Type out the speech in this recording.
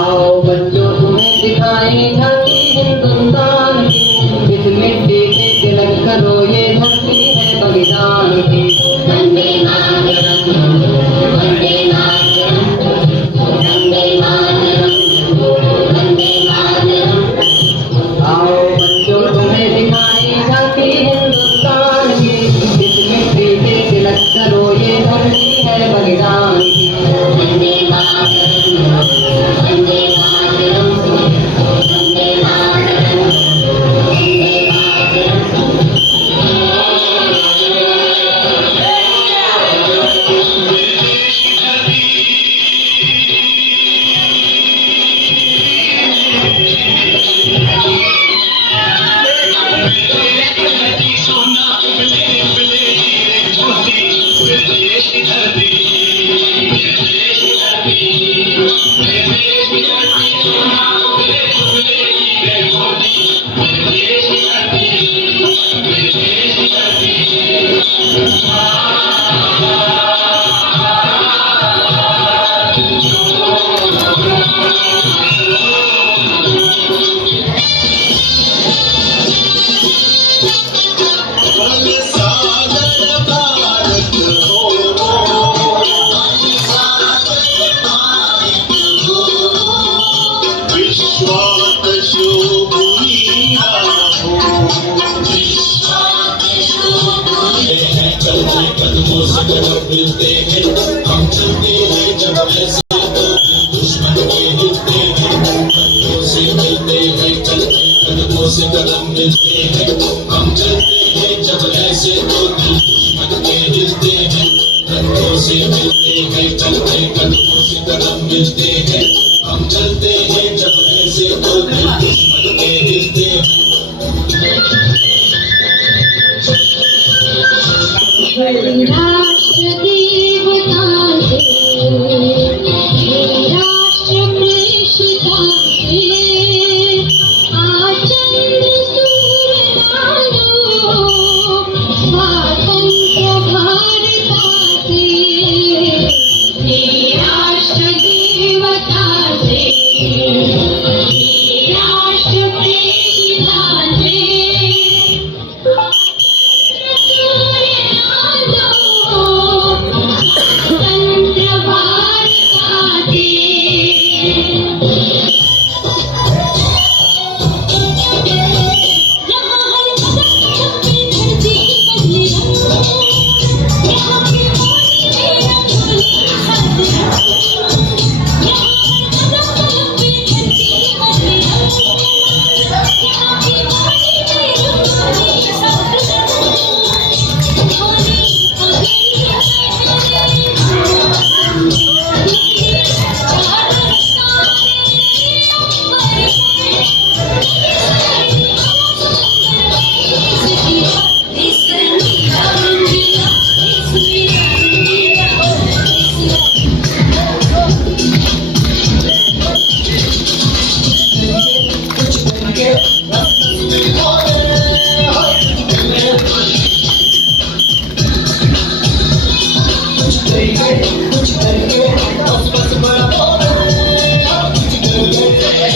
आओ बच्चों तुम्हें दिखाएं झांकी हिंदुस्तान की, इस मिट्टी पे तिलक करो ये धरती है बलिदान की। वंदे मातरम, वंदे मातरम, वंदे मातरम, वंदे मातरम। आओ बच्चों तुम्हें दिखाएं झांकी हिंदुस्तान की, इस मिट्टी पे तिलक करो ये धरती है बलिदान की। वंदे मातरम, वंदे मातरम, वंदे मातरम, वंदे मातरम। चलते कदमों से जब मिलते हैं, हम चलते हैं जब ऐसे तो दुश्मन के हिलते हैं। कदमों से मिलते हैं, चलते कदमों से कदम मिलते हैं, हम चलते हैं जब ऐसे तो दुश्मन के हिलते हैं। कदमों से मिलते हैं, चलते कदमों से कदम मिलते हैं, हम चलते हैं जब ऐसे तो दुश्मन के हिलते हैं। Hare